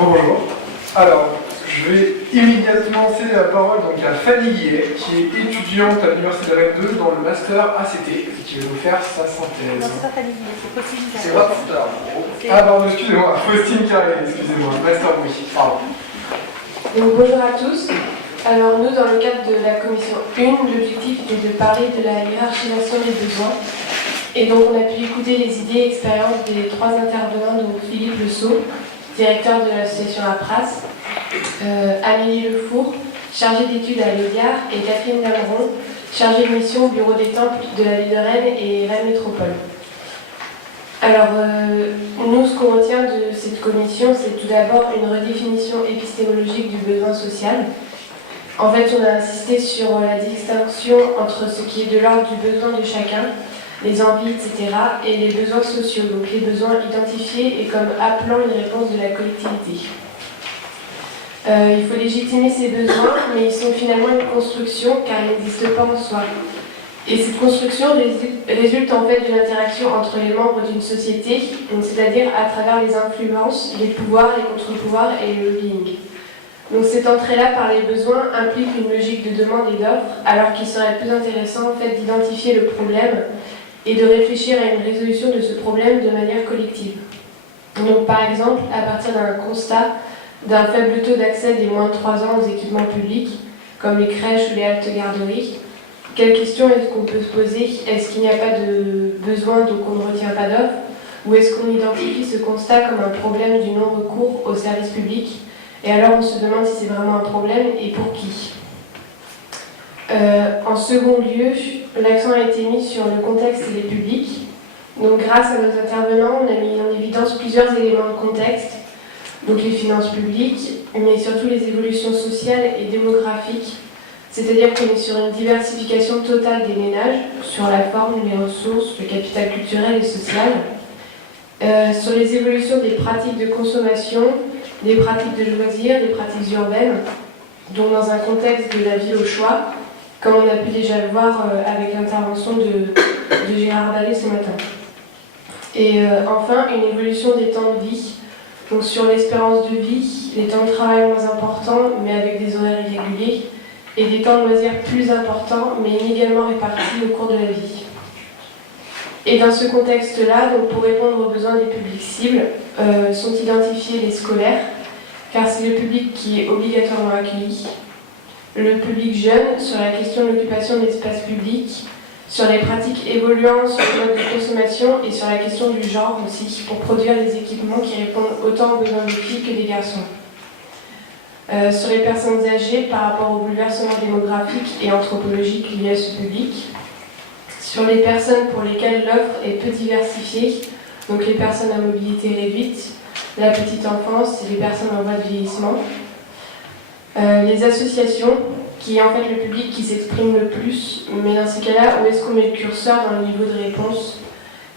Bonjour. Alors, je vais immédiatement céder la parole donc, à Fanny Guillet, qui est étudiante à l'Université de Rennes 2 dans le Master ACT, et qui va nous faire sa synthèse. Non, c'est pas Fanny Guillet, c'est Faustine Carré. C'est rapporteur. Ah pardon, excusez-moi, Faustine Carré, excusez-moi, Master oui, pardon. Donc, bonjour à tous. Alors nous, dans le cadre de la commission 1, l'objectif était de parler de la hiérarchisation des besoins. Et donc on a pu écouter les idées et expériences des trois intervenants, donc Philippe Le Sceau, directeur de l'association APRAS, Amélie Lefour, chargée d'études à l'Audiard, et Catherine Dameron, chargée de mission au bureau des temples de la ville de Rennes et Rennes Métropole. Alors, nous, ce qu'on retient de cette commission, c'est tout d'abord une redéfinition épistémologique du besoin social. En fait, on a insisté sur la distinction entre ce qui est de l'ordre du besoin de chacun, les envies, etc., et les besoins sociaux, donc les besoins identifiés et comme appelant une réponse de la collectivité. Il faut légitimer ces besoins, mais ils sont finalement une construction car ils n'existent pas en soi. Et cette construction résulte en fait d'une interaction entre les membres d'une société, c'est-à-dire à travers les influences, les pouvoirs, les contre-pouvoirs et le lobbying. Donc cette entrée-là par les besoins implique une logique de demande et d'offre, alors qu'il serait plus intéressant en fait d'identifier le problème et de réfléchir à une résolution de ce problème de manière collective. Donc par exemple, à partir d'un constat d'un faible taux d'accès des moins de 3 ans aux équipements publics, comme les crèches ou les haltes garderies, quelle question est-ce qu'on peut se poser? Est-ce qu'il n'y a pas de besoin, donc on ne retient pas d'offre? Ou est-ce qu'on identifie ce constat comme un problème du non-recours aux services publics? Et alors on se demande si c'est vraiment un problème et pour qui. En second lieu, l'accent a été mis sur le contexte et les publics. Donc grâce à nos intervenants, on a mis en évidence plusieurs éléments de contexte, donc les finances publiques, mais surtout les évolutions sociales et démographiques. C'est-à-dire qu'on est sur une diversification totale des ménages, sur la forme, les ressources, le capital culturel et social, sur les évolutions des pratiques de consommation, des pratiques de loisirs, des pratiques urbaines, donc dans un contexte de la vie au choix, comme on a pu déjà le voir avec l'intervention de Gérard Dallet ce matin. Et enfin, une évolution des temps de vie, donc sur l'espérance de vie, les temps de travail moins importants, mais avec des horaires irréguliers, et des temps de loisirs plus importants, mais inégalement répartis au cours de la vie. Et dans ce contexte-là, donc pour répondre aux besoins des publics cibles, sont identifiés les scolaires, car c'est le public qui est obligatoirement accueilli, le public jeune sur la question de l'occupation de l'espace public, sur les pratiques évoluant sur le mode de consommation et sur la question du genre aussi, pour produire des équipements qui répondent autant aux besoins des filles que des garçons. Sur les personnes âgées par rapport aux bouleversements démographiques et anthropologiques liés à ce public, sur les personnes pour lesquelles l'offre est peu diversifiée, donc les personnes à mobilité réduite, la petite enfance et les personnes en voie de vieillissement, les associations, qui est en fait le public qui s'exprime le plus, mais dans ces cas-là, où est-ce qu'on met le curseur dans le niveau de réponse?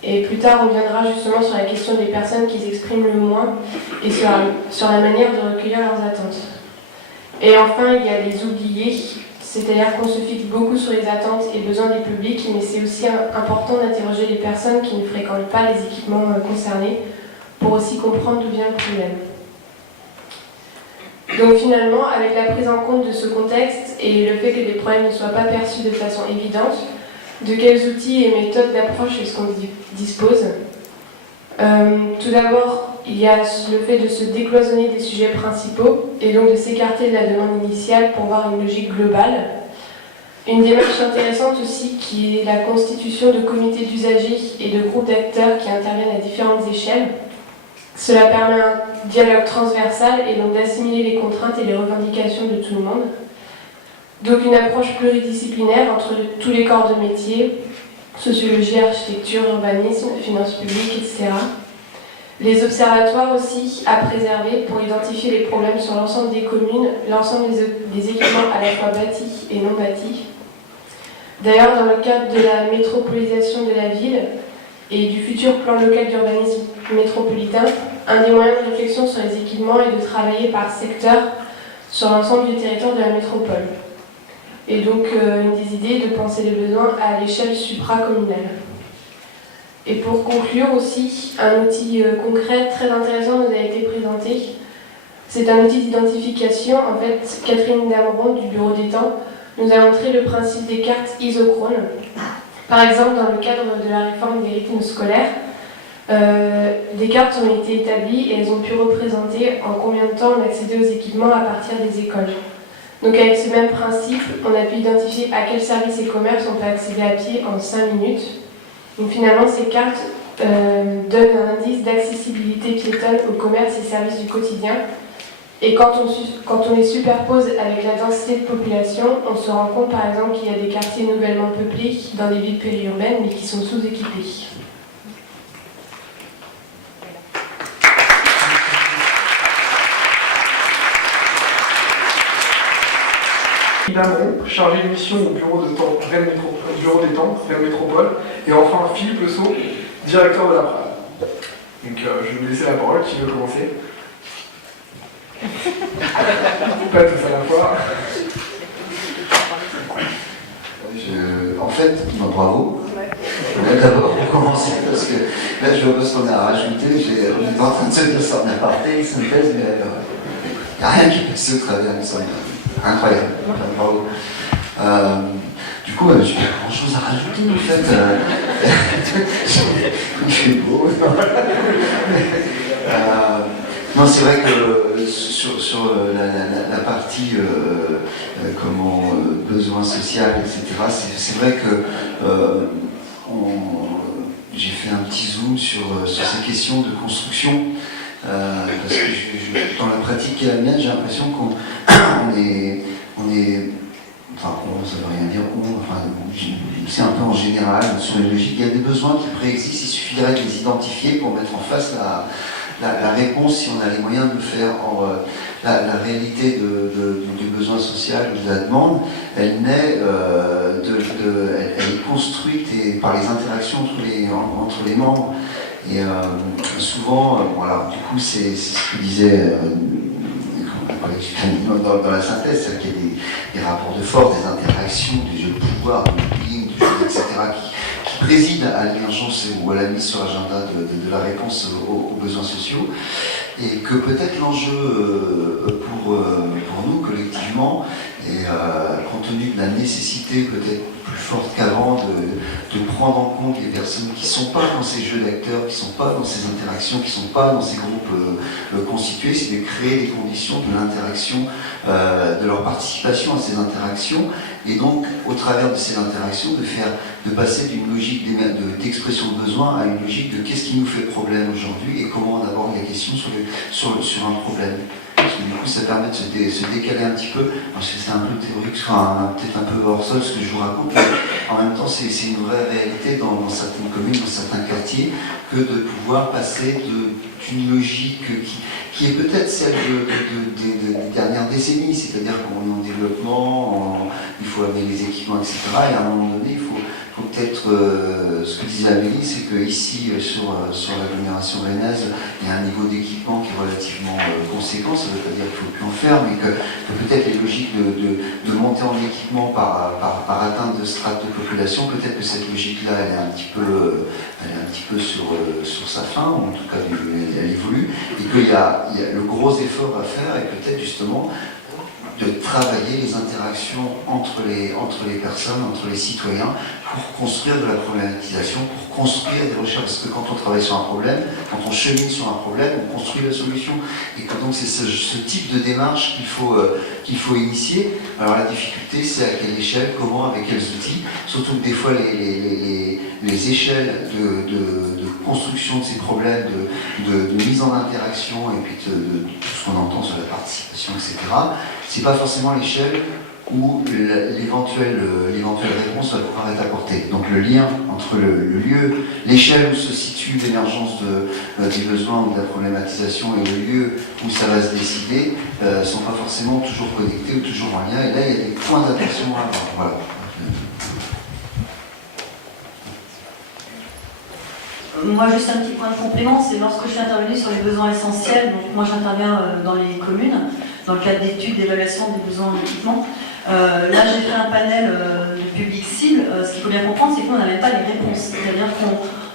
Et plus tard, on viendra justement sur la question des personnes qui s'expriment le moins et sur la manière de recueillir leurs attentes. Et enfin, il y a les oubliés, c'est-à-dire qu'on se fixe beaucoup sur les attentes et besoins des publics, mais c'est aussi important d'interroger les personnes qui ne fréquentent pas les équipements concernés pour aussi comprendre d'où vient le problème. Donc finalement, avec la prise en compte de ce contexte et le fait que les problèmes ne soient pas perçus de façon évidente, de quels outils et méthodes d'approche est-ce qu'on dispose? Tout d'abord, il y a le fait de se décloisonner des sujets principaux et donc de s'écarter de la demande initiale pour voir une logique globale. Une démarche intéressante aussi qui est la constitution de comités d'usagers et de groupes d'acteurs qui interviennent à différentes échelles. Cela permet un dialogue transversal et donc d'assimiler les contraintes et les revendications de tout le monde. Donc une approche pluridisciplinaire entre tous les corps de métier, sociologie, architecture, urbanisme, finances publiques, etc. Les observatoires aussi à préserver pour identifier les problèmes sur l'ensemble des communes, l'ensemble des équipements à la fois bâtis et non bâtis. D'ailleurs, dans le cadre de la métropolisation de la ville et du futur plan local d'urbanisme métropolitain, un des moyens de réflexion sur les équipements est de travailler par secteur sur l'ensemble du territoire de la métropole. Et donc, une des idées est de penser les besoins à l'échelle supracommunale. Et pour conclure aussi, un outil concret très intéressant nous a été présenté C'est un outil d'identification. En fait, Catherine Dameron du Bureau des temps nous a montré le principe des cartes isochrones. Par exemple, dans le cadre de la réforme des rythmes scolaires, des cartes ont été établies et elles ont pu représenter en combien de temps on accédait aux équipements à partir des écoles. Donc avec ce même principe, on a pu identifier à quels services et commerces on peut accéder à pied en 5 minutes. Donc finalement, ces cartes donnent un indice d'accessibilité piétonne aux commerces et services du quotidien. Et quand on les superpose avec la densité de population, on se rend compte par exemple qu'il y a des quartiers nouvellement peuplés dans des villes périurbaines mais qui sont sous-équipés. Dameron, chargé de mission au bureau des temps, Rennes Métropole, et enfin Philippe Le Sceau, directeur de la PRAL. Donc je vais vous laisser la parole, qui veut commencer? Pas tous à la fois. En fait, bravo. D'abord pour commencer, parce que là je vois pas ce qu'on a rajouté, on est en train de se dire ça en aparté, une synthèse, mais il n'y a rien qui passe au travers, il me semble. Incroyable, bravo. Du coup, j'ai pas grand chose à rajouter en fait. Il fait beau. Non, c'est vrai que sur la partie besoin social, etc., c'est vrai que j'ai fait un petit zoom sur ces questions de construction. Parce que dans la pratique qui est la mienne, j'ai l'impression qu'on est, enfin, ça veut rien dire, c'est un peu en général, sur les logiques, il y a des besoins qui préexistent, il suffirait de les identifier pour mettre en face la réponse si on a les moyens de le faire. Or, la réalité du besoin social ou de la demande, elle naît, elle est construite par les interactions entre les membres. Et souvent, voilà, du coup, c'est ce que disait dans la synthèse, c'est qu'il y a des rapports de force, des interactions, des jeux de pouvoir, du bullying, des choses, etc., qui président à l'émergence ou à la mise sur l'agenda de la réponse aux besoins sociaux. Et que peut-être l'enjeu pour nous, collectivement, et compte tenu de la nécessité peut-être plus forte qu'avant de prendre en compte les personnes qui ne sont pas dans ces jeux d'acteurs, qui ne sont pas dans ces interactions, qui ne sont pas dans ces groupes constitués, c'est de créer les conditions de l'interaction, de leur participation à ces interactions, et donc au travers de ces interactions de passer d'une logique d'expression de besoin à une logique de qu'est-ce qui nous fait problème aujourd'hui et comment on aborde la question sur un problème. Parce que du coup, ça permet de se décaler un petit peu, parce que c'est un peu théorique, peut-être un peu hors sol ce que je vous raconte, mais en même temps, c'est une vraie réalité dans certaines communes, dans certains quartiers, que de pouvoir passer d'une logique qui est peut-être celle des dernières décennies, c'est-à-dire qu'on est en développement, il faut amener les équipements, etc. Et à un moment donné, il faut peut-être, ce que disait Amélie, c'est qu'ici, sur l'agglomération rennaise, il y a un niveau d'équipement qui est relativement conséquent, ça ne veut pas dire qu'il ne faut plus en faire, mais que peut-être les logiques de monter en équipement par atteinte de strates de population, peut-être que cette logique-là, elle est un petit peu sur sa fin, ou en tout cas elle évolue, et qu'il y a le gros effort à faire, et peut-être justement de travailler les interactions entre les personnes, entre les citoyens, pour construire de la problématisation, pour construire des recherches. Parce que quand on travaille sur un problème, quand on chemine sur un problème, on construit la solution. Et donc c'est ce type de démarche qu'il faut initier. Alors la difficulté, c'est à quelle échelle, comment, avec quels outils. Surtout que des fois, les échelles de construction de ces problèmes, de mise en interaction, et puis de tout ce qu'on entend sur la participation, etc., c'est pas forcément l'échelle où l'éventuelle réponse va pouvoir être apportée. Donc le lien entre le lieu, l'échelle où se situe l'émergence des besoins ou de la problématisation et le lieu où ça va se décider ne sont pas forcément toujours connectés ou toujours en lien. Et là, il y a des points d'attention à avoir. Voilà. Moi, juste un petit point de complément, c'est lorsque je suis intervenue sur les besoins essentiels, donc moi j'interviens dans les communes, dans le cadre d'études d'évaluation des besoins en équipement. Là, j'ai fait un panel de public cible. Ce qu'il faut bien comprendre, c'est qu'on n'avait pas les réponses. C'est-à-dire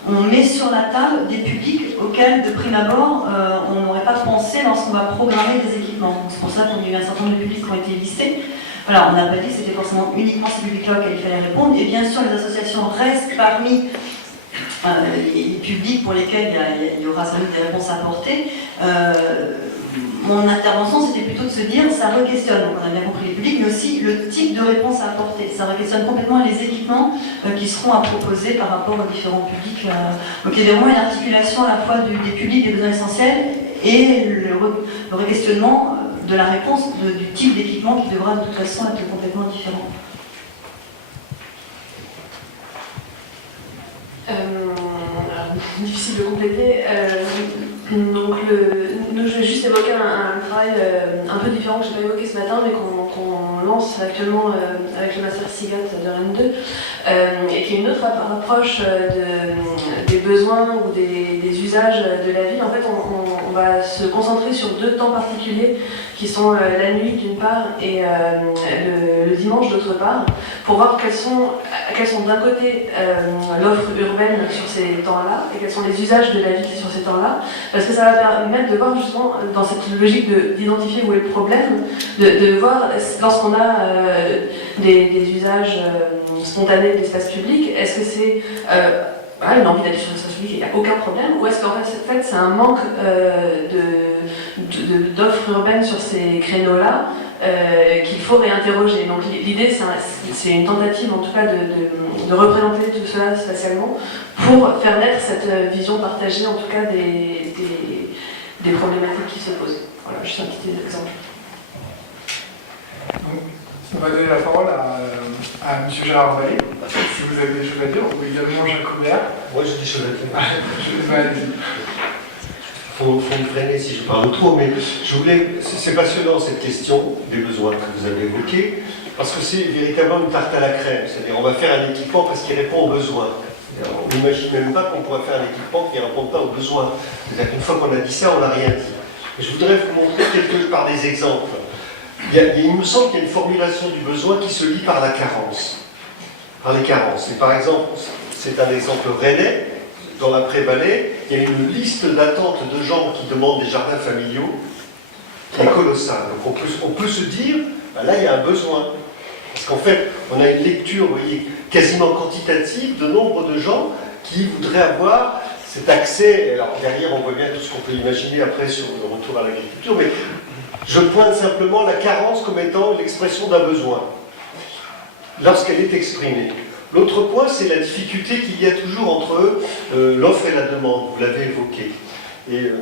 qu'on on met sur la table des publics auxquels, de prime abord, on n'aurait pas pensé lorsqu'on va programmer des équipements. C'est pour ça qu'on a eu un certain nombre de publics qui ont été listés. Voilà, on n'a pas dit que c'était forcément uniquement ces publics-là auxquels il fallait répondre. Et bien sûr, les associations restent parmi les publics pour lesquels il y aura sans doute des réponses à apporter. Mon intervention, c'était plutôt de se dire, ça re-questionne, donc on a bien compris les publics, mais aussi le type de réponse à apporter. Ça re-questionne complètement les équipements qui seront à proposer par rapport aux différents publics. Donc il y a vraiment une articulation à la fois des publics des besoins essentiels et le re-questionnement de la réponse du type d'équipement qui devra de toute façon être complètement différent. Difficile de compléter. Donc, je vais juste évoquer un travail un peu différent que je n'ai pas évoqué ce matin, mais qu'on lance actuellement avec le Master SIGAT de Rennes 2, et qui est une autre approche des besoins ou des usages de la ville. En fait, on va se concentrer sur deux temps particuliers, qui sont la nuit d'une part et le dimanche d'autre part, pour voir quels sont d'un côté l'offre urbaine sur ces temps-là, et quels sont les usages de la ville sur ces temps-là, parce que ça va permettre de voir justement, dans cette logique d'identifier où est le problème, de voir lorsqu'on a des usages spontanés de l'espace public, est-ce que c'est une envie d'aller sur l'espace public et il n'y a aucun problème, ou est-ce qu'en fait c'est un manque d'offres urbaines sur ces créneaux-là qu'il faut réinterroger. Donc l'idée, c'est une tentative en tout cas de représenter tout cela spatialement pour faire naître cette vision partagée en tout cas des problématiques qui se posent. Voilà, juste un petit exemple. On va donner la parole à M. Gérard Vallée, si vous avez des choses à dire, ou également Jacques Robert. Moi j'ai des choses à dire. Allez-y. Faut me freiner si je parle trop, mais c'est passionnant cette question des besoins que vous avez évoqués, parce que c'est véritablement une tarte à la crème, c'est-à-dire on va faire un équipement parce qu'il répond aux besoins. On n'imagine même pas qu'on pourrait faire un équipement qui ne répond pas aux besoins. C'est-à-dire qu'une fois qu'on a dit ça, on n'a rien dit. Et je voudrais vous montrer par des exemples. Il me semble qu'il y a une formulation du besoin qui se lie par la carence. Par les carences. Et par exemple, c'est un exemple rennais, dans l'après-Valais, il y a une liste d'attente de gens qui demandent des jardins familiaux qui est colossale. Donc on peut se dire, là il y a un besoin. Parce qu'en fait, on a une lecture, vous voyez, quasiment quantitative de nombre de gens qui voudraient avoir cet accès. Alors derrière, on voit bien tout ce qu'on peut imaginer après sur le retour à l'agriculture, mais je pointe simplement la carence comme étant l'expression d'un besoin, lorsqu'elle est exprimée. L'autre point, c'est la difficulté qu'il y a toujours entre l'offre et la demande, vous l'avez évoqué. Et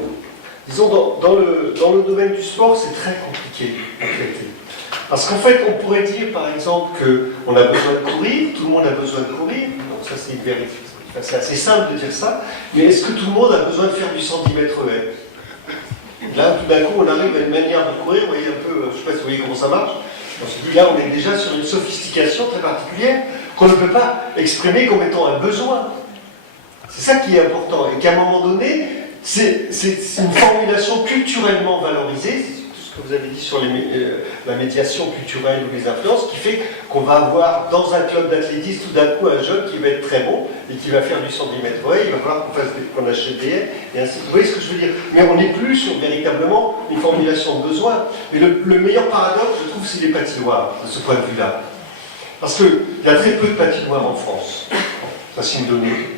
disons, dans le domaine du sport, c'est très compliqué à traiter. Parce qu'en fait, on pourrait dire, par exemple, qu'on a besoin de courir, tout le monde a besoin de courir, donc ça c'est une vérité. C'est assez simple de dire ça, mais est-ce que tout le monde a besoin de faire du 110 mètres haies? Là, tout d'un coup, on arrive à une manière de courir, vous voyez un peu, je ne sais pas si vous voyez comment ça marche, on se dit là, on est déjà sur une sophistication très particulière qu'on ne peut pas exprimer comme étant un besoin. C'est ça qui est important, et qu'à un moment donné, c'est une formulation culturellement valorisée, que vous avez dit sur la médiation culturelle ou les influences, qui fait qu'on va avoir dans un club d'athlétisme tout d'un coup un jeune qui va être très bon et qui va faire du 110 mètres haies, il va falloir qu'on achète des haies, et ainsi. Vous voyez ce que je veux dire? Mais on n'est plus sur véritablement une formulation de besoin. Mais le meilleur paradoxe, je trouve, c'est les patinoires, de ce point de vue-là. Parce qu'il y a très peu de patinoires en France. Ça, c'est une donnée.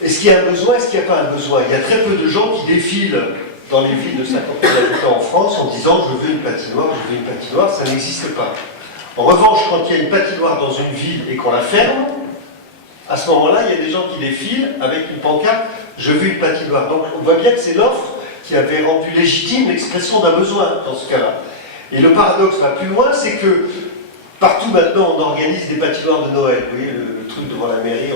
Est-ce qu'il y a un besoin? Est-ce qu'il n'y a pas un besoin? Il y a très peu de gens qui défilent dans les villes de 50 000 habitants en France en disant je veux une patinoire, ça n'existe pas. En revanche, quand il y a une patinoire dans une ville et qu'on la ferme, à ce moment-là, il y a des gens qui défilent avec une pancarte je veux une patinoire. Donc on voit bien que c'est l'offre qui avait rendu légitime l'expression d'un besoin dans ce cas-là. Et le paradoxe va plus loin, c'est que partout maintenant on organise des patinoires de Noël. Vous voyez le truc devant la mairie.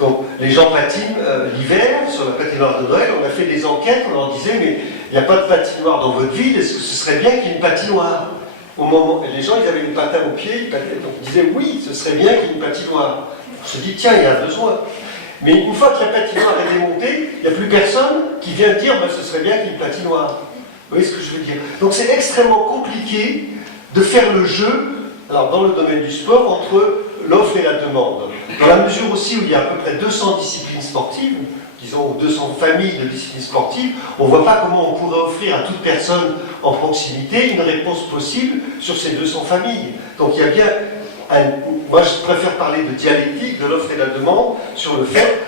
Donc les gens patinent l'hiver sur la patinoire de Noël. On a fait des enquêtes, on leur disait mais il n'y a pas de patinoire dans votre ville, est-ce que ce serait bien qu'il y ait une patinoire? Au moment, les gens ils avaient une patin au pied, donc ils disaient oui, ce serait bien qu'il y ait une patinoire. On se dit tiens, il y a un besoin. Mais une fois que la patinoire est démontée, il n'y a plus personne qui vient dire ben, ce serait bien qu'il y ait une patinoire. Vous voyez ce que je veux dire? Donc c'est extrêmement compliqué de faire le jeu, alors dans le domaine du sport, entre l'offre et la demande. Dans la mesure aussi où il y a à peu près 200 disciplines sportives, disons 200 familles de disciplines sportives, on ne voit pas comment on pourrait offrir à toute personne en proximité une réponse possible sur ces 200 familles. Donc il y a bien, moi je préfère parler de dialectique, de l'offre et de la demande, sur le fait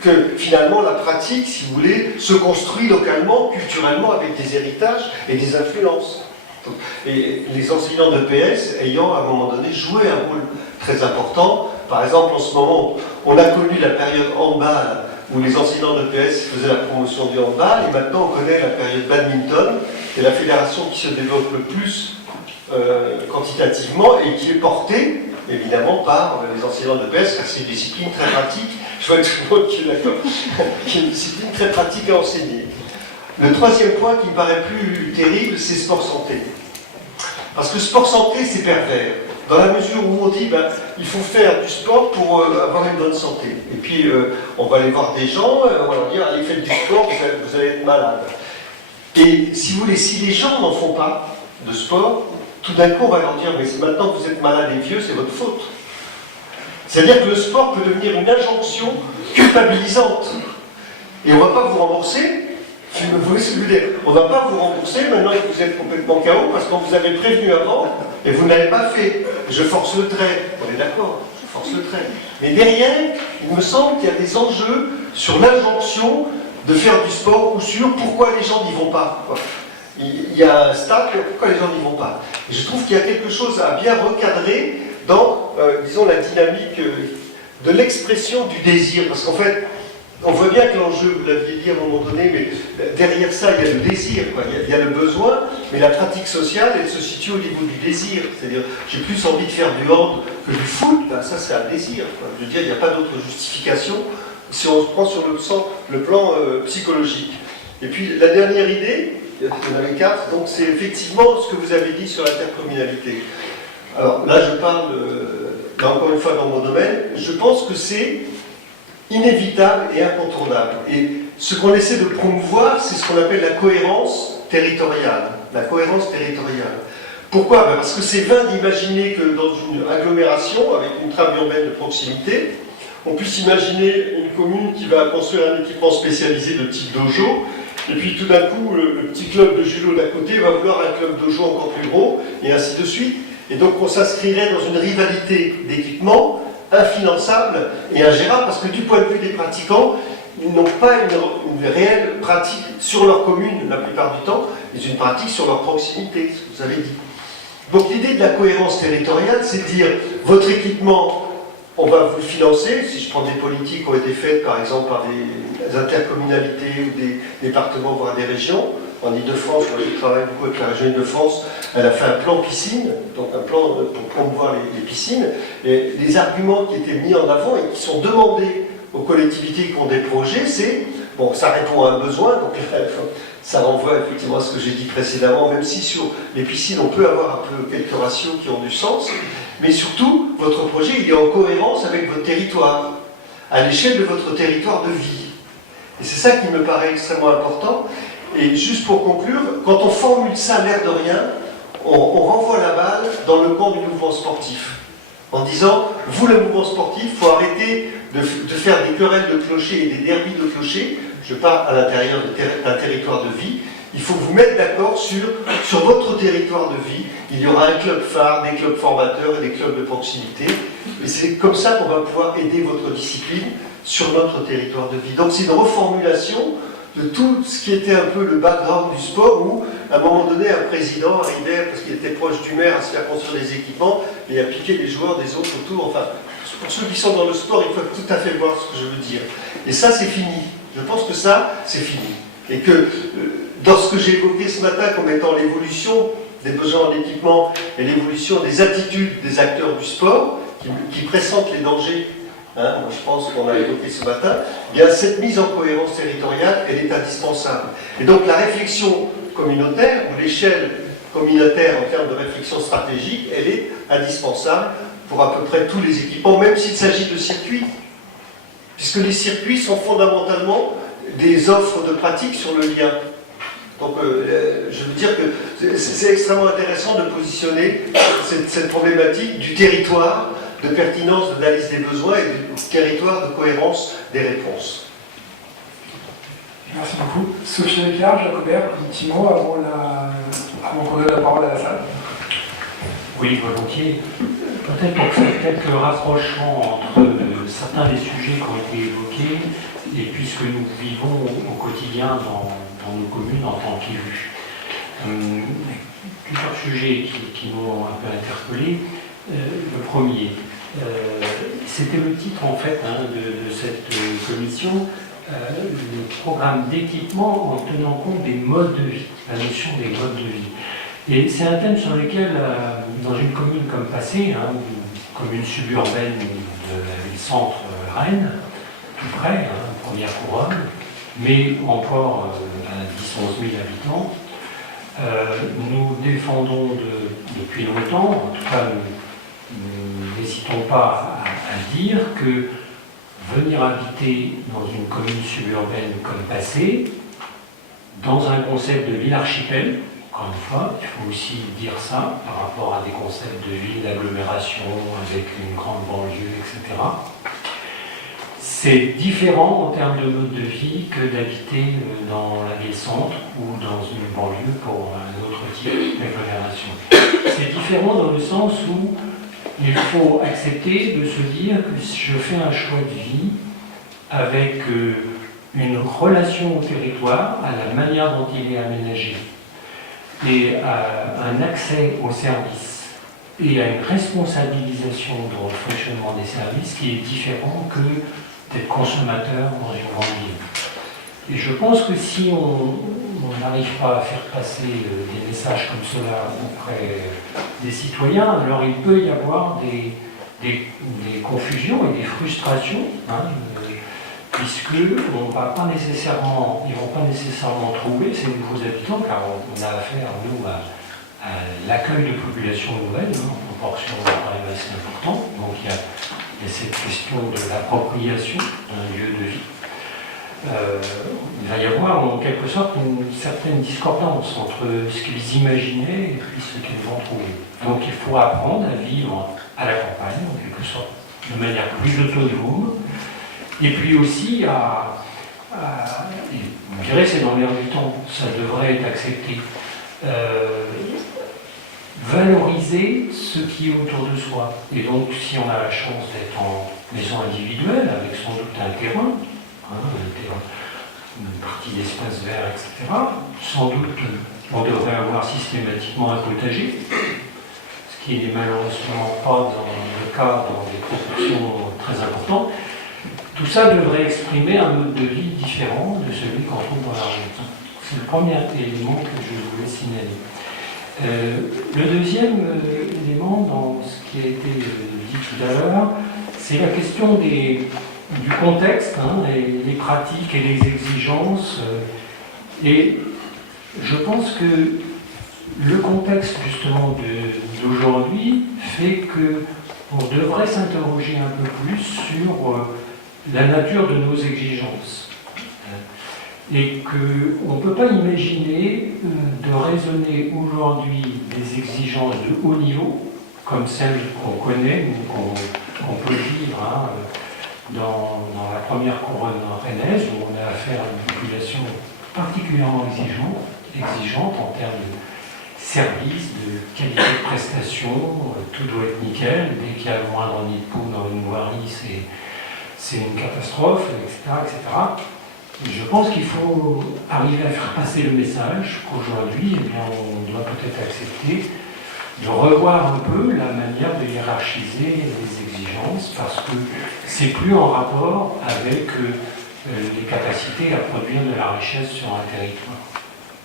que finalement la pratique, si vous voulez, se construit localement, culturellement, avec des héritages et des influences. Et les enseignants de PS ayant à un moment donné joué un rôle très important. Par exemple, en ce moment, on a connu la période handball où les enseignants de PS faisaient la promotion du handball, et maintenant on connaît la période badminton, qui est la fédération qui se développe le plus quantitativement et qui est portée évidemment par les enseignants de PS, car c'est une discipline très pratique. Je vois tout le monde qui est d'accord, qui est une discipline très pratique à enseigner. Le troisième point qui me paraît plus terrible, c'est sport santé. Parce que sport santé, c'est pervers. Dans la mesure où on dit il faut faire du sport pour avoir une bonne santé. Et puis on va aller voir des gens, on va leur dire allez faites du sport, vous allez être malade. Et si vous voulez, si les gens n'en font pas de sport, tout d'un coup on va leur dire mais maintenant que vous êtes malade et vieux, c'est votre faute. C'est-à-dire que le sport peut devenir une injonction culpabilisante. Et on ne va pas vous rembourser. Vous voyez ce que je veux dire? On ne va pas vous rembourser maintenant que vous êtes complètement KO parce qu'on vous avait prévenu avant et vous n'avez pas fait. Je force le trait. On est d'accord, je force le trait. Mais derrière, il me semble qu'il y a des enjeux sur l'injonction de faire du sport ou sur pourquoi les gens n'y vont pas. Il y a un stade, pourquoi les gens n'y vont pas. Et je trouve qu'il y a quelque chose à bien recadrer dans, disons, la dynamique de l'expression du désir. Parce qu'en fait, on voit bien que l'enjeu, vous l'aviez dit à un moment donné, mais derrière ça, il y a le désir, quoi. Il y a le besoin, mais la pratique sociale, elle se situe au niveau du désir. C'est-à-dire, j'ai plus envie de faire du hand que du foot, ça c'est un désir, quoi. Je veux dire, il n'y a pas d'autre justification si on se prend sur le plan psychologique. Et puis, la dernière idée, il y en avait 4, donc c'est effectivement ce que vous avez dit sur l'intercommunalité. Alors là, je parle, là encore une fois dans mon domaine, je pense que c'est inévitable et incontournable. Et ce qu'on essaie de promouvoir, c'est ce qu'on appelle la cohérence territoriale. La cohérence territoriale. Pourquoi? Parce que c'est vain d'imaginer que dans une agglomération, avec une trame urbaine de proximité, on puisse imaginer une commune qui va construire un équipement spécialisé de type dojo, et puis tout d'un coup, le petit club de judo d'à côté va vouloir un club dojo encore plus gros, et ainsi de suite. Et donc on s'inscrirait dans une rivalité d'équipements infinançable et ingérable, parce que du point de vue des pratiquants, ils n'ont pas une réelle pratique sur leur commune la plupart du temps, mais une pratique sur leur proximité, ce que vous avez dit. Donc l'idée de la cohérence territoriale, c'est de dire, votre équipement, on va vous le financer, si je prends des politiques qui ont été faites par exemple par des intercommunalités ou des départements, voire des régions. En Ile-de-France, moi je travaille beaucoup avec la région Ile-de-France, elle a fait un plan piscine, donc un plan pour promouvoir les piscines, et les arguments qui étaient mis en avant et qui sont demandés aux collectivités qui ont des projets, c'est, bon, ça répond à un besoin, donc ça renvoie effectivement à ce que j'ai dit précédemment, même si sur les piscines on peut avoir un peu quelques ratios qui ont du sens, mais surtout, votre projet il est en cohérence avec votre territoire, à l'échelle de votre territoire de vie. Et c'est ça qui me paraît extrêmement important. Et juste pour conclure, quand on formule ça l'air de rien, on renvoie la balle dans le camp du mouvement sportif. En disant, vous le mouvement sportif, il faut arrêter de faire des querelles de clochers et des derbies de clochers. Je parle à l'intérieur d'un territoire de vie. Il faut vous mettre d'accord sur votre territoire de vie. Il y aura un club phare, des clubs formateurs et des clubs de proximité. Et c'est comme ça qu'on va pouvoir aider votre discipline sur notre territoire de vie. Donc c'est une reformulation de tout ce qui était un peu le background du sport, où à un moment donné un président arrivait, parce qu'il était proche du maire, à se faire construire des équipements et à piquer les joueurs des autres autour. Enfin, pour ceux qui sont dans le sport, ils peuvent tout à fait voir ce que je veux dire. Et ça, c'est fini. Je pense que ça, c'est fini. Et que dans ce que j'ai évoqué ce matin comme étant l'évolution des besoins en équipement et l'évolution des attitudes des acteurs du sport, qui pressentent les dangers, moi je pense qu'on a évoqué ce matin, eh bien cette mise en cohérence territoriale, elle est indispensable. Et donc la réflexion communautaire, ou l'échelle communautaire en termes de réflexion stratégique, elle est indispensable pour à peu près tous les équipements, même s'il s'agit de circuits. Puisque les circuits sont fondamentalement des offres de pratique sur le lien. Donc je veux dire que c'est extrêmement intéressant de positionner cette problématique du territoire de pertinence, d'analyse des besoins et de territoire de cohérence des réponses. Merci beaucoup. Sophie Ricard, Jacobert, un petit mot avant qu'on donne la parole à la salle. Oui, volontiers. Peut-être pour faire quelques rapprochements entre certains des sujets qui ont été évoqués et puis ce que nous vivons au quotidien dans nos communes en tant qu'élus. Plusieurs sujets qui m'ont un peu interpellé. Le premier, c'était le titre en fait de cette commission, le programme d'équipement en tenant compte des modes de vie, la notion des modes de vie. Et c'est un thème sur lequel, dans une commune comme Passé, une commune suburbaine de la ville-centre Rennes, tout près, première couronne, mais encore à 10-11 000 habitants, nous défendons depuis longtemps, en tout cas nous n'hésitons pas à dire que venir habiter dans une commune suburbaine comme Passé, dans un concept de ville archipel, encore une fois, il faut aussi dire ça par rapport à des concepts de ville d'agglomération avec une grande banlieue, etc. C'est différent en termes de mode de vie que d'habiter dans la ville-centre ou dans une banlieue pour un autre type d'agglomération. C'est différent dans le sens où il faut accepter de se dire que si je fais un choix de vie avec une relation au territoire, à la manière dont il est aménagé, et à un accès aux services, et à une responsabilisation dans le fonctionnement des services qui est différent que d'être consommateur dans une grande ville. Et je pense que si on n'arrive pas à faire passer des messages comme cela auprès des citoyens, alors il peut y avoir des confusions et des frustrations, puisque ils ne vont pas nécessairement trouver ces nouveaux habitants, car on a affaire, nous, à l'accueil de populations nouvelles, en proportion quand même assez importante. Donc il y a cette question de l'appropriation d'un lieu de vie. Il va y avoir en quelque sorte une certaine discordance entre ce qu'ils imaginaient et puis ce qu'ils vont trouver. Donc il faut apprendre à vivre à la campagne, en quelque sorte, de manière plus autonome, et puis aussi je dirais c'est dans l'air du temps, ça devrait être accepté, valoriser ce qui est autour de soi. Et donc si on a la chance d'être en maison individuelle, avec sans doute un terrain, une partie d'espace vert, etc., sans doute on devrait avoir systématiquement un potager, ce qui n'est malheureusement pas dans le cas dans des proportions très importantes. Tout ça devrait exprimer un mode de vie différent de celui qu'on trouve dans la rue. C'est le premier élément que je voulais signaler. Le deuxième élément dans ce qui a été dit tout à l'heure, c'est la question du contexte, les pratiques et les exigences. Et je pense que le contexte justement d'aujourd'hui fait qu'on devrait s'interroger un peu plus sur la nature de nos exigences. Et qu'on ne peut pas imaginer de raisonner aujourd'hui des exigences de haut niveau, comme celles qu'on connaît ou qu'on peut vivre dans la première couronne rennaise, où on a affaire à une population particulièrement exigeante en termes de services, de qualité de prestation, tout doit être nickel, dès qu'il y a le moindre nid de peau dans une voirie, c'est une catastrophe, etc., etc. Je pense qu'il faut arriver à faire passer le message qu'aujourd'hui, on doit peut-être accepter de revoir un peu la manière de hiérarchiser les exigences, parce que c'est plus en rapport avec les capacités à produire de la richesse sur un territoire.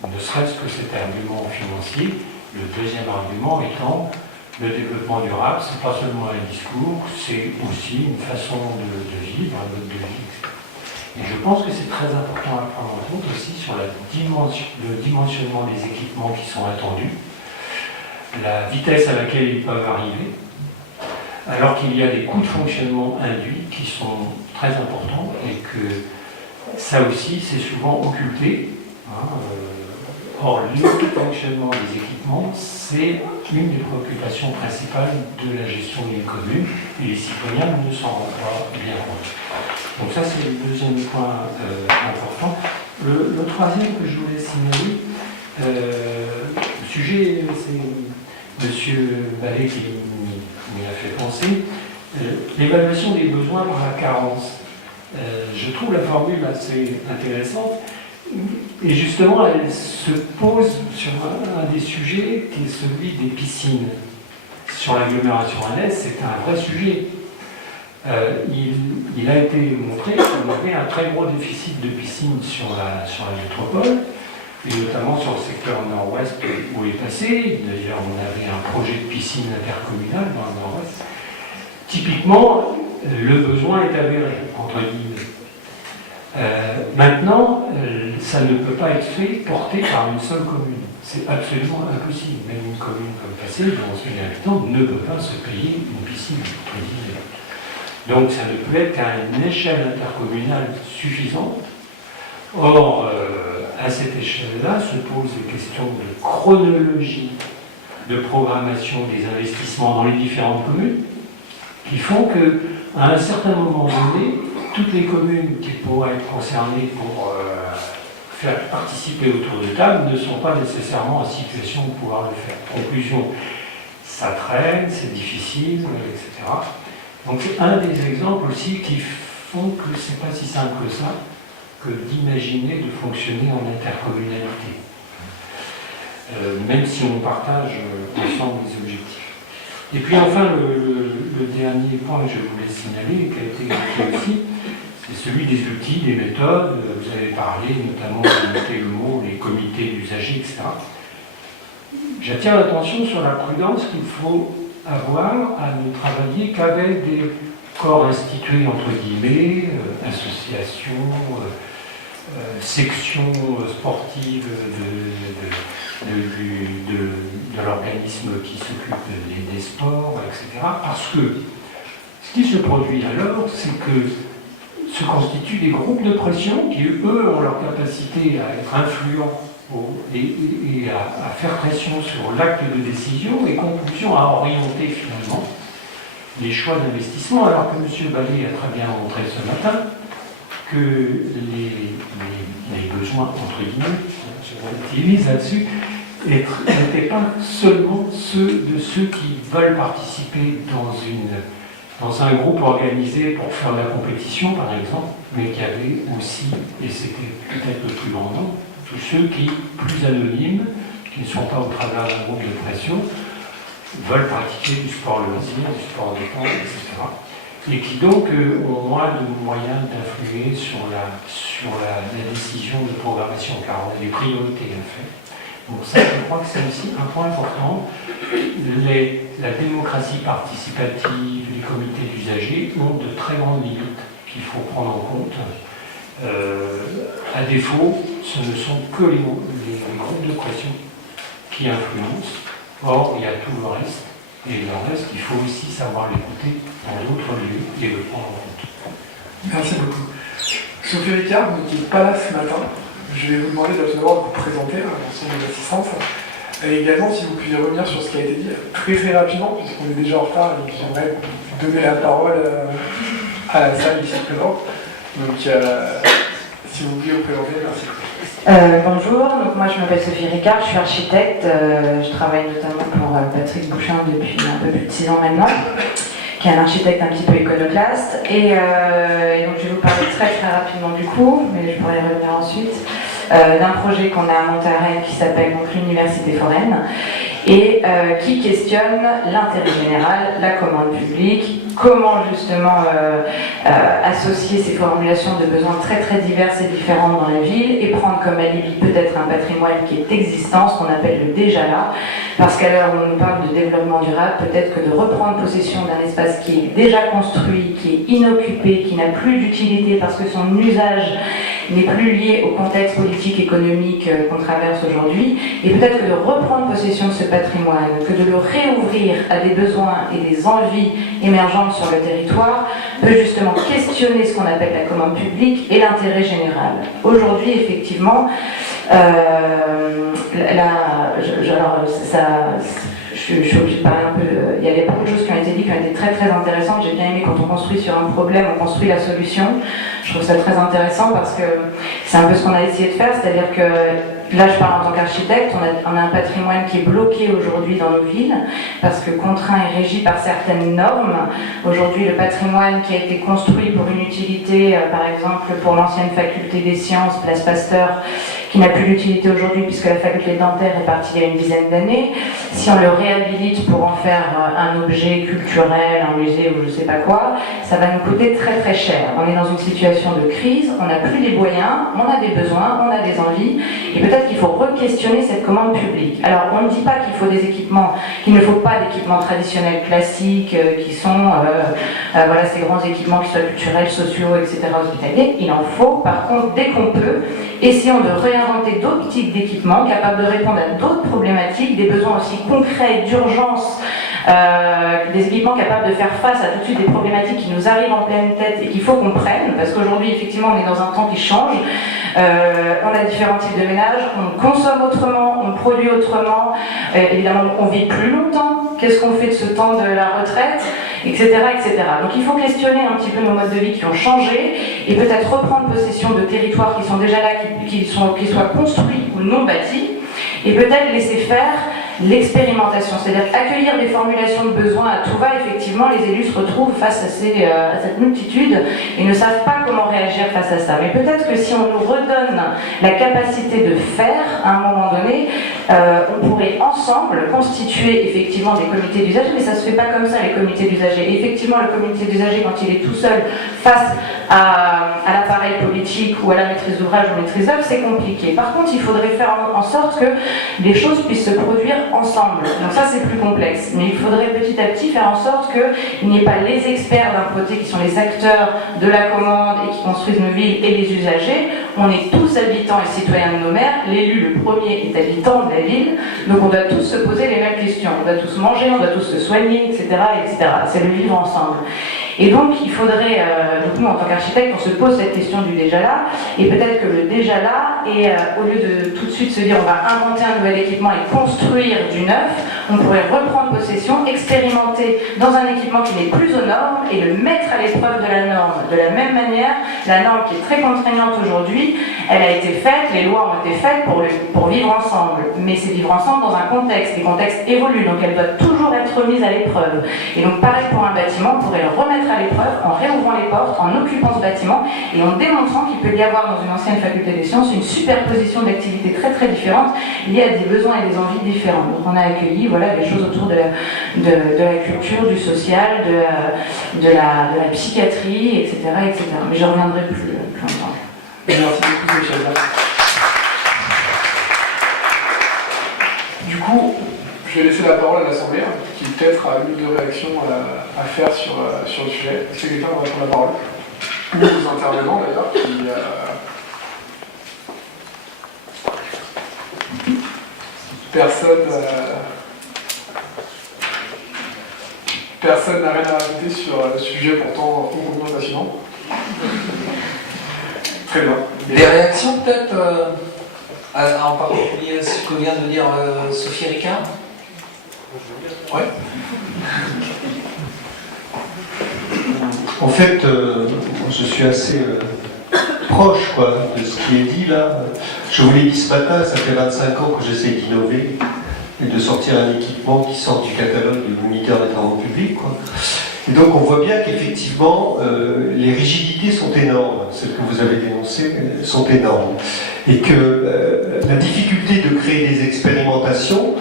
Ne serait-ce que cet argument financier, le deuxième argument étant le développement durable, c'est pas seulement un discours, c'est aussi une façon de vivre, un mode de vie, etc. Et je pense que c'est très important à prendre en compte aussi sur le dimensionnement des équipements qui sont attendus, la vitesse à laquelle ils peuvent arriver, alors qu'il y a des coûts de fonctionnement induits qui sont très importants et que ça aussi c'est souvent occulté. Or, le fonctionnement des équipements, c'est une des préoccupations principales de la gestion d'une commune, et les citoyens ne s'en rendent pas bien compte. Donc ça, c'est le deuxième point important. Le troisième que je voulais signaler, le sujet, c'est M. Ballet qui m'y a fait penser, l'évaluation des besoins par la carence. Je trouve la formule assez intéressante, et justement, elle se pose sur un des sujets qui est celui des piscines. Sur l'agglomération rennaise, c'est un vrai sujet. Il a été montré qu'on avait un très gros déficit de piscines sur la métropole, et notamment sur le secteur nord-ouest où est passé. D'ailleurs, on avait un projet de piscine intercommunale dans le nord-ouest. Typiquement, le besoin est avéré, entre guillemets. Maintenant, ça ne peut pas être fait, porté par une seule commune. C'est absolument impossible. Même une commune comme Passé, dont 11 000 habitants, ne peut pas se payer une piscine, entre guillemets. Donc ça ne peut être qu'à une échelle intercommunale suffisante. Or, à cette échelle-là, se posent des questions de chronologie de programmation des investissements dans les différentes communes, qui font qu'à un certain moment donné, toutes les communes qui pourraient être concernées pour faire participer autour de table ne sont pas nécessairement en situation de pouvoir le faire. Conclusion, ça traîne, c'est difficile, etc. Donc c'est un des exemples aussi qui font que c'est pas si simple que ça, que d'imaginer de fonctionner en intercommunalité. Même si on partage ensemble les objectifs. Et puis enfin, le dernier point que je voulais signaler, qui a été évoqué aussi, c'est celui des outils, des méthodes. Vous avez parlé notamment de mot, les comités d'usagers, etc. J'attire l'attention sur la prudence qu'il faut avoir à ne travailler qu'avec des corps institués, entre guillemets, associations, sections sportives de l'organisme qui s'occupe des sports, etc. Parce que ce qui se produit alors, c'est que se constituent des groupes de pression qui, eux, ont leur capacité à être influents et à faire pression sur l'acte de décision et conclusion à orienter finalement les choix d'investissement, alors que M. Ballet a très bien montré ce matin que les besoins, entre guillemets, je utilise là-dessus, n'étaient pas seulement ceux de ceux qui veulent participer dans un groupe organisé pour faire de la compétition, par exemple, mais qui avait aussi, et c'était peut-être le plus grand nombre, tous ceux qui, plus anonymes, qui ne sont pas au travers d'un groupe de pression, veulent pratiquer du sport loisir, du sport détente, etc. Et qui donc ont moins de moyens d'influer sur la décision de programmation, car on a des priorités à faire. Donc ça, je crois que c'est aussi un point important. La démocratie participative, les comités d'usagers ont de très grandes limites qu'il faut prendre en compte. À défaut, ce ne sont que les groupes de pression qui influencent. Or, il y a tout le reste. Et le reste, il faut aussi savoir l'écouter dans d'autres lieux et le prendre en compte. Merci beaucoup. Sophie Ricard, vous n'étiez pas là ce matin. Je vais vous demander d'abord de vous présenter à l'ensemble des assistantes. Et également, si vous pouviez revenir sur ce qui a été dit très très rapidement, puisqu'on est déjà en retard et que j'aimerais vous donner la parole à la salle ici présente. Donc, si vous pouviez vous présenter, merci. Bonjour, donc moi je m'appelle Sophie Ricard, je suis architecte, je travaille notamment pour Patrick Bouchin depuis un peu plus de 6 ans maintenant, qui est un architecte un petit peu iconoclaste, et donc je vais vous parler très très rapidement du coup, mais je pourrais y revenir ensuite, d'un projet qu'on a monté à Rennes qui s'appelle donc l'Université Foraine, et qui questionne l'intérêt général, la commande publique, comment justement associer ces formulations de besoins très très diverses et différentes dans la ville et prendre comme alibi peut-être un patrimoine qui est existant, ce qu'on appelle le déjà là, parce qu'à l'heure où on nous parle de développement durable, peut-être que de reprendre possession d'un espace qui est déjà construit, qui est inoccupé, qui n'a plus d'utilité parce que son usage n'est plus lié au contexte politique, économique qu'on traverse aujourd'hui, et peut-être que de reprendre possession de ce patrimoine, que de le réouvrir à des besoins et des envies émergentes sur le territoire, peut justement questionner ce qu'on appelle la commande publique et l'intérêt général. Aujourd'hui, effectivement, je suis obligée de parler un peu. Il y a beaucoup de choses qui ont été dites, qui ont été très très intéressantes. J'ai bien aimé quand on construit sur un problème, on construit la solution. Je trouve ça très intéressant parce que c'est un peu ce qu'on a essayé de faire, c'est-à-dire que là je parle en tant qu'architecte, on a un patrimoine qui est bloqué aujourd'hui dans nos villes parce que contraint et régi par certaines normes. Aujourd'hui, le patrimoine qui a été construit pour une utilité, par exemple pour l'ancienne faculté des sciences, place Pasteur, qui n'a plus d'utilité aujourd'hui puisque la faculté de dentaire est partie il y a une dizaine d'années. Si on le réhabilite pour en faire un objet culturel, un musée ou je sais pas quoi, ça va nous coûter très très cher. On est dans une situation de crise, on n'a plus les moyens, on a des besoins, on a des envies, et peut-être qu'il faut re-questionner cette commande publique. Alors on ne dit pas qu'il faut des équipements, qu'il ne faut pas d'équipements traditionnels classiques qui sont voilà, ces grands équipements qui soient culturels, sociaux, etc., hospitaliers. Il en faut, par contre, dès qu'on peut, essayons de réinventer d'autres types d'équipements capables de répondre à d'autres problématiques, des besoins aussi concrets, d'urgence, des équipements capables de faire face à tout de suite des problématiques qui nous arrivent en pleine tête et qu'il faut qu'on prenne, parce qu'aujourd'hui, effectivement, on est dans un temps qui change. On a différents types de ménages, on consomme autrement, on produit autrement, évidemment, on vit plus longtemps. Qu'est-ce qu'on fait de ce temps de la retraite, etc., etc. Donc il faut questionner un petit peu nos modes de vie qui ont changé et peut-être reprendre possession de territoires qui sont déjà là, qui soient construits ou non bâtis, et peut-être laisser faire l'expérimentation, c'est-à-dire accueillir des formulations de besoins à tout va. Effectivement, les élus se retrouvent face à cette multitude et ne savent pas comment réagir face à ça. Mais peut-être que si on nous redonne la capacité de faire, à un moment donné, on pourrait ensemble constituer effectivement des comités d'usagers, mais ça ne se fait pas comme ça, les comités d'usagers. Effectivement, le comité d'usagers, quand il est tout seul face à l'appareil politique ou à la maîtrise d'ouvrage ou maîtrise d'œuvre, c'est compliqué. Par contre, il faudrait faire en sorte que les choses puissent se produire ensemble. Donc ça, c'est plus complexe. Mais il faudrait petit à petit faire en sorte qu'il n'y ait pas les experts d'un côté qui sont les acteurs de la commande et qui construisent nos villes et les usagers. On est tous habitants et citoyens de nos maires. L'élu, le premier, est habitant de la ville. Donc on doit tous se poser les mêmes questions. On doit tous manger, on doit tous se soigner, etc., etc. C'est le vivre ensemble. Et donc, il faudrait, donc nous en tant qu'architectes, on se pose cette question du déjà là, et peut-être que le déjà là, et au lieu de tout de suite se dire on va inventer un nouvel équipement et construire du neuf, on pourrait reprendre possession, expérimenter dans un équipement qui n'est plus aux normes et le mettre à l'épreuve de la norme. De la même manière, la norme qui est très contraignante aujourd'hui, elle a été faite, les lois ont été faites pour vivre ensemble, mais c'est vivre ensemble dans un contexte, les contextes évoluent, donc elle doit toujours être mise à l'épreuve. Et donc pareil pour un bâtiment, on pourrait le remettre à l'épreuve en réouvrant les portes, en occupant ce bâtiment et en démontrant qu'il peut y avoir dans une ancienne faculté des sciences une superposition d'activités très très différentes liées à des besoins et des envies différentes. Donc on a accueilli voilà, des choses autour de la culture, du social, de la psychiatrie, etc., etc. Mais je reviendrai plus longtemps. Merci beaucoup, Michel. Du coup, je vais laisser la parole à l'Assemblée, qui peut-être a une ou deux réactions à faire sur le sujet. Est-ce que quelqu'un va prendre la parole? Ou aux intervenants d'ailleurs, qui... Personne n'a rien à rajouter sur le sujet pourtant complètement passionnant. Très bien. Des réactions peut-être en particulier ce que vient de dire Sophie Ricard? Ouais. En fait, je suis assez proche quoi, de ce qui est dit là. Je vous l'ai dit ce matin, ça fait 25 ans que j'essaie d'innover et de sortir un équipement qui sort du catalogue du ministère des Travaux publics. Quoi. Et donc on voit bien qu'effectivement, les rigidités sont énormes, celles que vous avez dénoncées sont énormes. Et que la difficulté de créer des expérimentations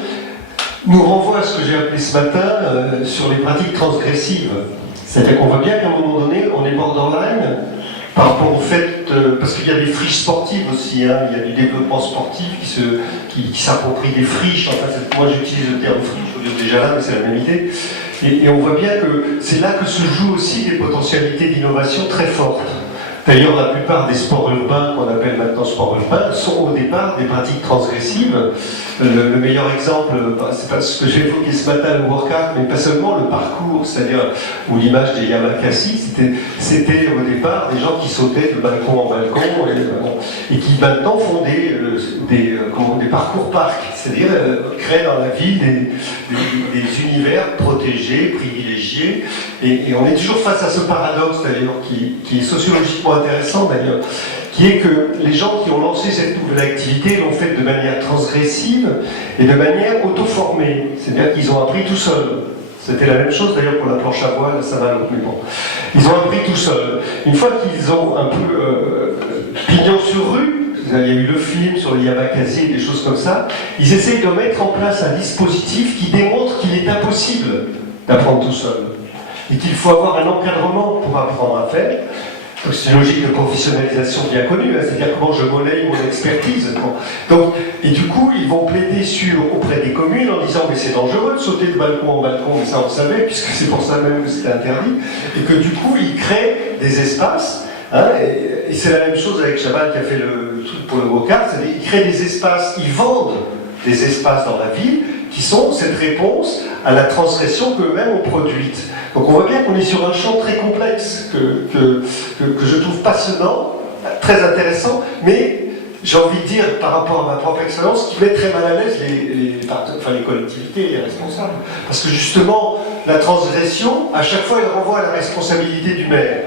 nous renvoie à ce que j'ai appelé ce matin sur les pratiques transgressives. C'est-à-dire qu'on voit bien qu'à un moment donné, on est borderline par rapport au fait, parce qu'il y a des friches sportives aussi, hein, il y a du développement sportif qui s'approprie des friches, enfin, moi j'utilise le terme friche au lieu de déjà là, mais c'est la même idée. Et on voit bien que c'est là que se jouent aussi des potentialités d'innovation très fortes. D'ailleurs, la plupart des sports urbains qu'on appelle maintenant sports urbains sont au départ des pratiques transgressives. Le meilleur exemple, c'est pas ce que j'ai évoqué ce matin, le workout, mais pas seulement le parcours, c'est-à-dire où l'image des Yamakasi, c'était au départ des gens qui sautaient de balcon en balcon et qui maintenant font des parcours parcs, c'est-à-dire créent dans la ville des univers protégés, privilégiés, et on est toujours face à ce paradoxe d'ailleurs qui est sociologiquement intéressant d'ailleurs, qui est que les gens qui ont lancé cette nouvelle activité l'ont faite de manière transgressive et de manière auto-formée, c'est-à-dire qu'ils ont appris tout seuls. C'était la même chose d'ailleurs pour la planche à voile, ça va mais bon. Ils ont appris tout seuls. Une fois qu'ils ont un peu pignon sur rue, il y a eu le film sur les Yamakasi et des choses comme ça, ils essayent de mettre en place un dispositif qui démontre qu'il est impossible d'apprendre tout seul et qu'il faut avoir un encadrement pour apprendre à faire. C'est une logique de professionnalisation bien connue, hein, c'est-à-dire comment je monnaie mon expertise. Donc, et du coup, ils vont plaider auprès des communes en disant mais c'est dangereux de sauter de balcon en balcon, mais ça on le savait, puisque c'est pour ça même que c'était interdit, et que du coup, ils créent des espaces, hein, et c'est la même chose avec Chaval qui a fait le truc pour le Wokart, c'est-à-dire qu'ils créent des espaces, ils vendent des espaces dans la ville qui sont cette réponse à la transgression qu'eux-mêmes ont produite. Donc on voit bien qu'on est sur un champ très complexe que je trouve passionnant, très intéressant, mais j'ai envie de dire par rapport à ma propre expérience qui met très mal à l'aise les collectivités et les responsables. Parce que justement, la transgression, à chaque fois, elle renvoie à la responsabilité du maire.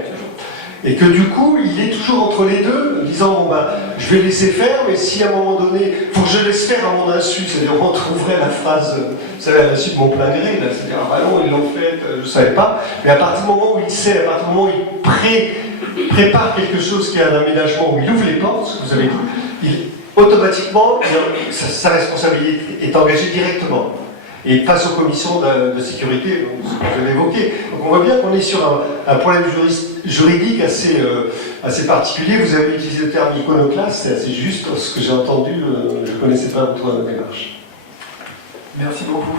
Et que du coup, il est toujours entre les deux, disant bon ben, je vais laisser faire, mais si à un moment donné, il faut que je laisse faire à mon insu, c'est-à-dire on retrouverait la phrase, vous savez, à l'insu de mon plein gré, là, c'est-à-dire ah ben non, ils l'ont fait, je ne savais pas, mais à partir du moment où il sait, à partir du moment où il prépare quelque chose qui est un aménagement, où il ouvre les portes, ce que vous avez dit, automatiquement, sa responsabilité est engagée directement. Et face aux commissions de sécurité, ce que je l'ai évoqué. Donc on voit bien qu'on est sur un problème juridique assez particulier. Vous avez utilisé le terme iconoclaste, c'est assez juste. Ce que j'ai entendu, je ne connaissais pas votre démarche. Merci beaucoup.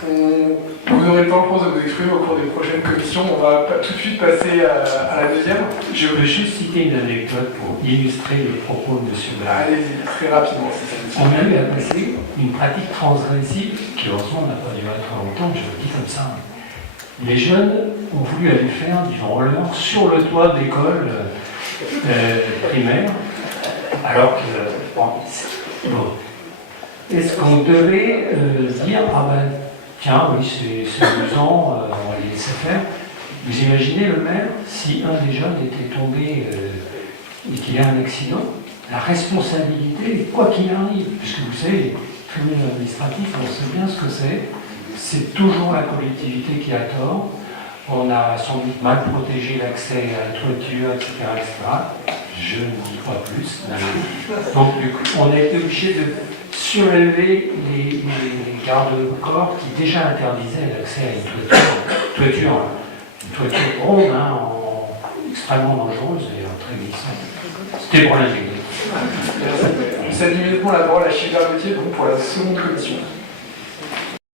Vous aurez le temps, je pense, de vous exprimer au cours des prochaines commissions. On va tout de suite passer à la deuxième. Je veux juste citer une anecdote pour illustrer les propos de M. Blanc. Allez-y, très rapidement. On a eu à passer une pratique transgressive qui, heureusement, n'a pas duré très longtemps, je le dis comme ça. Les jeunes ont voulu aller faire du roller sur le toit d'école primaire, alors que, bon, est-ce qu'on devait dire, ah ben, tiens, oui, c'est amusant, on va les laisser faire. Vous imaginez le maire, si un des jeunes était tombé et qu'il y a un accident, la responsabilité, quoi qu'il arrive, puisque vous savez, les criminels administratifs, on sait bien ce que c'est toujours la collectivité qui a tort, on a sans doute mal protégé l'accès à la toiture, etc., etc. Je ne dis pas plus. Donc du coup, on a été obligé de surélever les garde-corps qui déjà interdisaient l'accès à une toiture ronde, hein, extrêmement dangereuse et très glissante. C'était pour l'intégrer. Merci. Nous saluons la parole à Gilbert Gauthier pour la seconde commission.